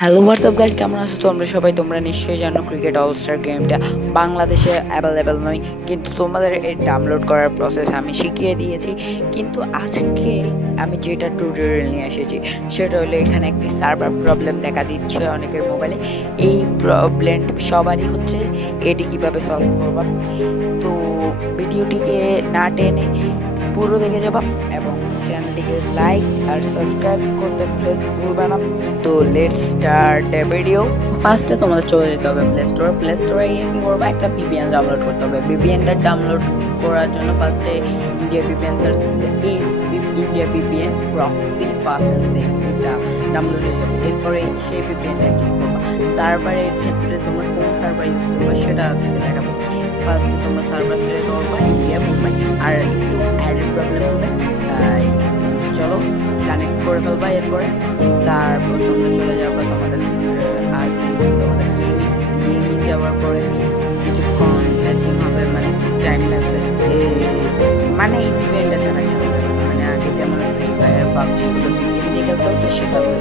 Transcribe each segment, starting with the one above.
Hello WhatsApp guys, কেমন আছো তোমরা সবাই? তোমরা নিশ্চয়ই জানো ক্রিকেট অলস্টার গেমটা বাংলাদেশে অ্যাভেলেবেল নয়, কিন্তু তোমাদের এর ডাউনলোড করার প্রসেস আমি শিখিয়ে দিয়েছি। কিন্তু আজকে আমি যেটা টিউটোরিয়াল নিয়ে এসেছি সেটা হলো এখানে একটি সার্ভার প্রবলেম দেখা দিচ্ছে অনেকের মোবাইলে। এই প্রবলেম সবারই হচ্ছে, এটি কিভাবে সলভ করবা। তো ভিডিওটিকে না টেনে পুরো দেখে যাবা এবং চ্যানেলটিকে লাইক আর সাবস্ক্রাইব করতে ভুলবে না। তো লেটস স্টার্ট এ ভিডিও। ফার্স্টে তোমাদের চলে যেতে হবে প্লে স্টোরে গিয়ে কি করবা, একটা ভিপিএন ডাউনলোড করতে হবে। ভিপিএনটা ডাউনলোড করার জন্য ফার্স্টে ইন্ডিয়া ভিপিএন সার্চ দিবে। India VPN proxy fast and safe, এটা ডাউনলোড হয়ে যাবে। এরপরে সেই ভিপিএনটা ক্লিক করবা। সার্ভারের ক্ষেত্রে তোমরা কোন সার্ভার ইউজ করবে সেটা আজকে দেখাবো। ফার্স্টে তোমরা সার্ভার সিলেক্ট করবা ইন্ডিয়া মুম্বাই, আর একটু অ্যাডের প্রবলেম হবে, তাই চলো কানেক্ট করে ফেলবা। এরপরে তারপর তোমরা চলে যাবে তোমাদের আর কি তোমাদের গেমিং যাওয়ার পরে কিছুক্ষণ ম্যাচিং হবে, মানে টাইম লাগবে। মানে এই ভিপিএনটা ছাড়া খেলতে হবে, মানে আগে যেমন ফ্রি ফায়ার পাবজি এগুলো ভিপিএন দিয়ে খেলতে হতো সেভাবে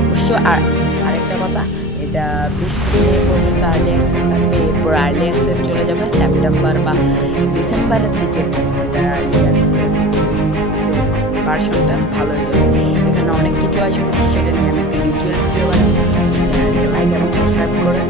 অবশ্য। আর আরেকটা কথা, এটা 20 মে পর্যন্ত আর্লি অ্যাক্সেস থাকবে। এরপর আর্লি অ্যাক্সেস চলে যাবে সেপ্টেম্বর বা ডিসেম্বরের দিকে। আর্লি অ্যাক্সেস ভার্সনটা ভালো হয়ে যাবে, এখানে অনেক কিছু আসবে, সেটা নিয়ে আমি একটা ডিটেল ভিডিও বানাবো। চ্যানেলটিকে লাইক এবং সাবস্ক্রাইব করে